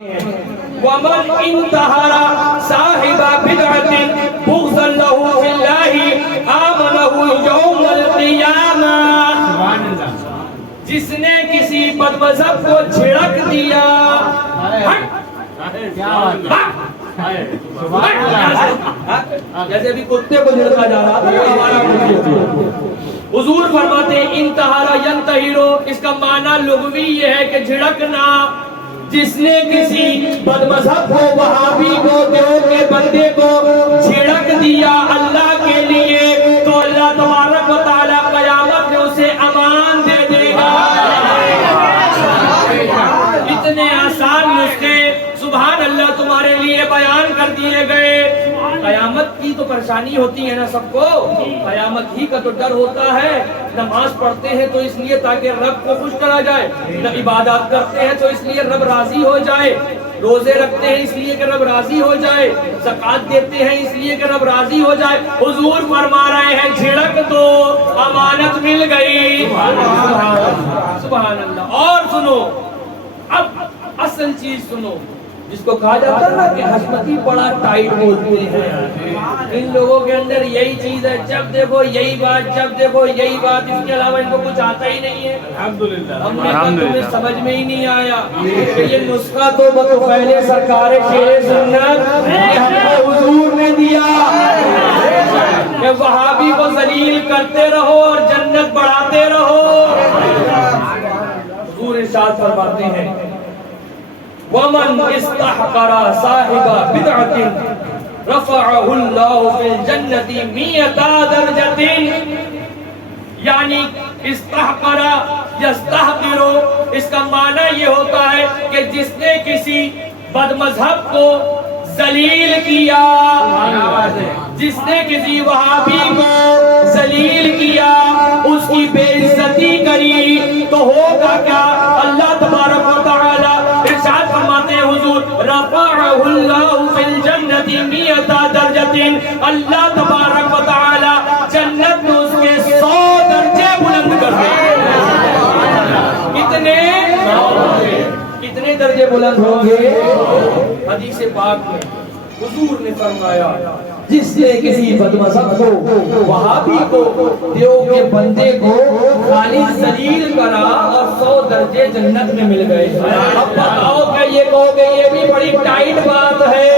ومن انتحر صاحب بدعة بغضا له في الله آمنه يوم القیامہ. جس نے کسی بد مذہب کو جھڑک دیا جیسے ابھی کتے کو جھڑکا جا رہا تھا. حضور فرماتے ہیں انتحر ینتحرو، اس کا معنی لغوی یہ ہے کہ جھڑکنا. جس نے کسی بد مذہب کو، وہابی کو، دیو کے بندے کو جھڑک دیا اللہ کے لیے، تو اللہ تبارک و تعالیٰ قیامت میں اسے امان دے دے گا. اتنے آسان نسخے سبحان اللہ تمہارے لیے بیان کر دیے گئے. قیامت کی تو پریشانی ہوتی ہے نا سب کو، قیامت ہی کا تو ڈر ہوتا ہے. نماز پڑھتے ہیں تو اس لیے تاکہ رب کو خوش کرا جائے، عبادات کرتے ہیں تو اس لیے رب راضی ہو جائے، روزے رکھتے ہیں اس لیے کہ رب راضی ہو جائے، زکوٰۃ دیتے ہیں اس لیے کہ رب راضی ہو جائے. حضور فرما رہے ہیں جھڑک دو، امانت مل گئی. سبحان اللہ. اور سنو، اب اصل چیز سنو، جس کو کہا جاتا ہے نا کہ حشمتی بڑا ٹائٹ بولتے ہیں. ان لوگوں کے اندر یہی چیز ہے، جب دیکھو یہی بات، جب دیکھو یہی بات، اس کے علاوہ ان کو کچھ آتا ہی نہیں ہے. ہم نے کہا تمہیں سمجھ میں ہی نہیں آیا کہ یہ نسخہ تو پہلے سرکار شیر سنت ہم کو حضور نے دیا کہ وہابی کو ذلیل کرتے رہو اور جنت بڑھاتے رہو. حضور ارشاد فرماتے ہیں وَمَنْ اسْتَحْقَرَ صَاحِبَ بِدْعَةٍ رَفَعَهُ اللَّهُ فِي الْجَنَّةِ مِئَةَ دَرْجَةٍ. یعنی استحقر یستحقر، اس کا معنی یہ ہوتا ہے کہ جس نے کسی بد مذہب کو ذلیل کیا، جس نے کسی وہابی کو ذلیل کیا، اس کی بے عزتی کری، تو ہوگا کیا؟ اللہ تبارک و تعالی ارشاد فرماتے ہیں حضور رفعہ اللہ فی الجنت مئۃ درجۃ، اللہ تبارک و تعالی جنت میں اس کے 100 درجے بلند کر دیں. کتنے درجے بلند ہوں گے؟ حدیث پاک میں حضور نے فرمایا جس نے کسی بد مذہب کو، وہابی کو، دیو کے بندے کو خالی ذلیل کرا اور 100 درجے جنت میں مل گئے. اب بتاؤ کہ یہ کہو کہ یہ بھی بڑی ٹائٹ بات ہے،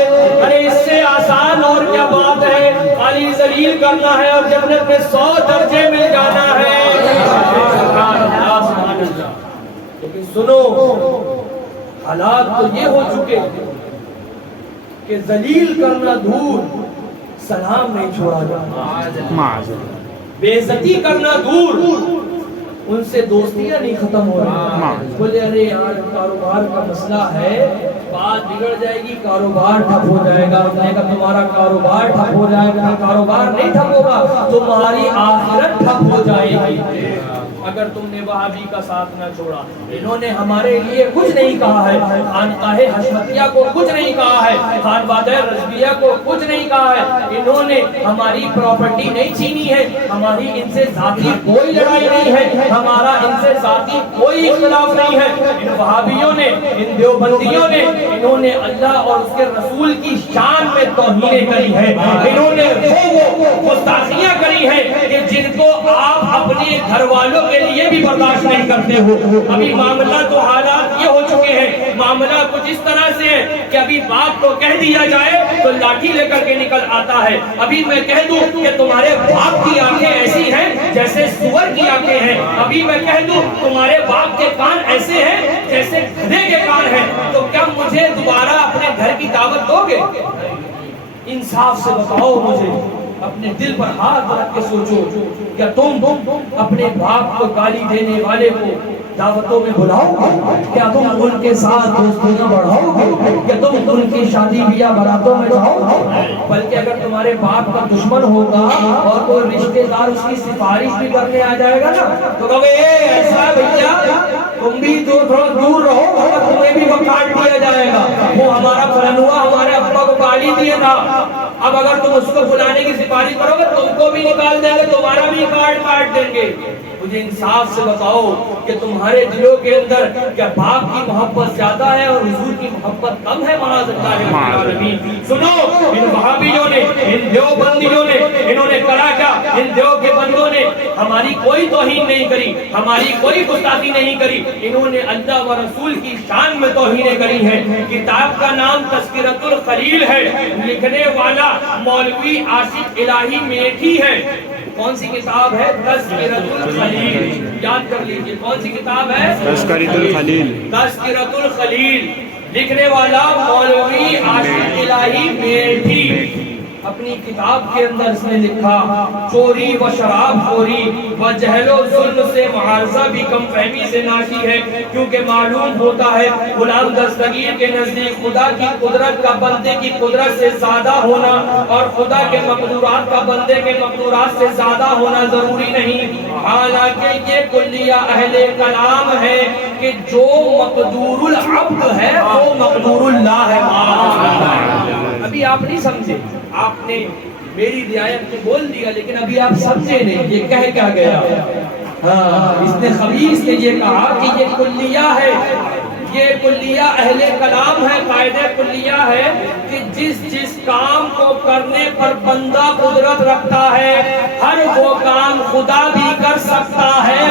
ارے اس سے آسان اور کیا بات ہے، خالی ذلیل کرنا ہے اور جنت میں 100 درجے مل جانا ہے. لیکن سنو، حالات تو یہ ہو چکے کہ ذلیل کرنا دور، سلام نہیں چھوڑا جاتا، بے عزتی کرنا دور، ان سے دوستیاں نہیں ختم ہو رہی. بولے ارے یار کاروبار کا مسئلہ ہے، بات بگڑ جائے گی، کاروبار ٹھپ ہو جائے گا. تمہارا کاروبار ٹھپ ہو جائے گا، کاروبار نہیں ٹھپ ہوگا، تمہاری آخرت ٹھپ ہو جائے گی اگر تم نے وہابی کا ساتھ نہ چھوڑا. انہوں نے ہمارے لیے کچھ نہیں کہا ہے، خانقاہ حشمتیہ کو کچھ نہیں کہا ہے، خانوادہ رضویہ کو کچھ نہیں کہا ہے. انہوں نے ہماری پراپرٹی نہیں چھینی ہے، ہماری ان سے ذاتی کوئی لڑائی نہیں ہے، ہمارا ان سے ذاتی کوئی اختلاف نہیں ہے. ان وہابیوں نے، ان دیوبندیوں نے، انہوں نے اللہ اور اس کے رسول کی شان میں توہین کری ہے. انہوں نے وہ گستاخیاں کری ہے کہ جن کو آپ اپنے گھر والوں کے لیے بھی برداشت نہیں کرتے ہو. ابھی معاملہ تو حالات یہ ہو چکے ہیں، معاملہ کچھ اس طرح سے ہے کہ ابھی باپ کو کہہ دیا جائے تو لاٹھی لے کر کے نکل آتا ہے. ابھی میں کہہ دوں کہ تمہارے باپ کی آنکھیں ایسی ہیں جیسے سور کی آنکھیں ہیں، ابھی میں کہہ دوں تمہارے باپ کے کان ایسے ہیں جیسے گدھے کے کان ہیں، تو کیا مجھے دوبارہ اپنے گھر کی دعوت دو گے؟ انصاف سے بتاؤ مجھے، اپنے دل پر ہاتھ رکھ کے سوچو، کیا تم اپنے باپ کو گالی دینے والے کو دعوتوں میں بلاؤ گے؟ کیا تم ان کے ساتھ دوستیاں بڑھاؤ گے؟ کیا تم ان کی شادی بیاہ باراتوں میں جاؤ گے؟ بلکہ اگر تمہارے باپ کا دشمن ہوگا اور کوئی رشتے دار اس کی سفارش بھی کرنے آ جائے گا نا، تو کہو گے ایسا ہے بھیا تم بھی تو تھوڑا دور رہو، اور تمہیں بھی وہ کاٹ دیا جائے گا، وہ ہمارا فلانوا ہمارے ابا کو گالی دیا تھا. اب اگر تم اس کو بلانے کی سفارش کرو گے تم کو بھی نکال دیں گے، تمہارا بھی کاٹ دیں گے. مجھے انصاف سے بتاؤ کہ تمہارے دلوں کے اندر کیا باپ کی محبت زیادہ ہے اور حضور کی محبت کم ہے؟ معاذ اللہ رب العالمین۔ سنو، ان وہابیوں نے، ان دیوبندیوں نے، انہوں نے کرا کیا؟ ان دیو کے بندوں نے ہماری کوئی توہین نہیں کری، ہماری کوئی گستاخی نہیں کری، انہوں نے اللہ و رسول کی شان میں توہینیں کری ہیں۔ کتاب کا نام تذکرۃ الخلیل ہے، لکھنے والا مولوی عاشق الہی میٹھی ہے۔ کون سی کتاب ہے؟ تذکرۃ الخلیل، یاد کر لیجئے کون سی کتاب ہے؟ تذکرۃ الخلیل، تذکرۃ الخلیل، لکھنے والا مولوی عاشق الہی میٹھی۔ اپنی کتاب کے اندر اس نے لکھا چوری و شراب خوری و جہل و ظلم سے معارضہ بھی کم فہمی سے ناشی ہے، کیونکہ معلوم ہوتا ہے غلام دستگیر کے نزدیک خدا کی قدرت کا بندے کی قدرت سے زیادہ ہونا اور خدا کے مقدورات کا بندے کے مقدورات سے زیادہ ہونا ضروری نہیں، حالانکہ یہ کلیہ اہل کلام ہے کہ جو مقدور العبد ہے وہ مقدور اللہ ہے۔ ابھی آپ نہیں سمجھے، آپ نے میری رعایت میں بول دیا لیکن ابھی آپ سمجھے نہیں یہ کہہ کیا گیا۔ ہاں، اس نے خبیث نے یہ کہا کہ یہ کلیہ ہے، یہ کلیہ اہل کلام ہے، قاعدہ کلیہ ہے کہ جس کام کو کرنے پر بندہ قدرت رکھتا ہے ہر وہ کام خدا بھی کر سکتا ہے۔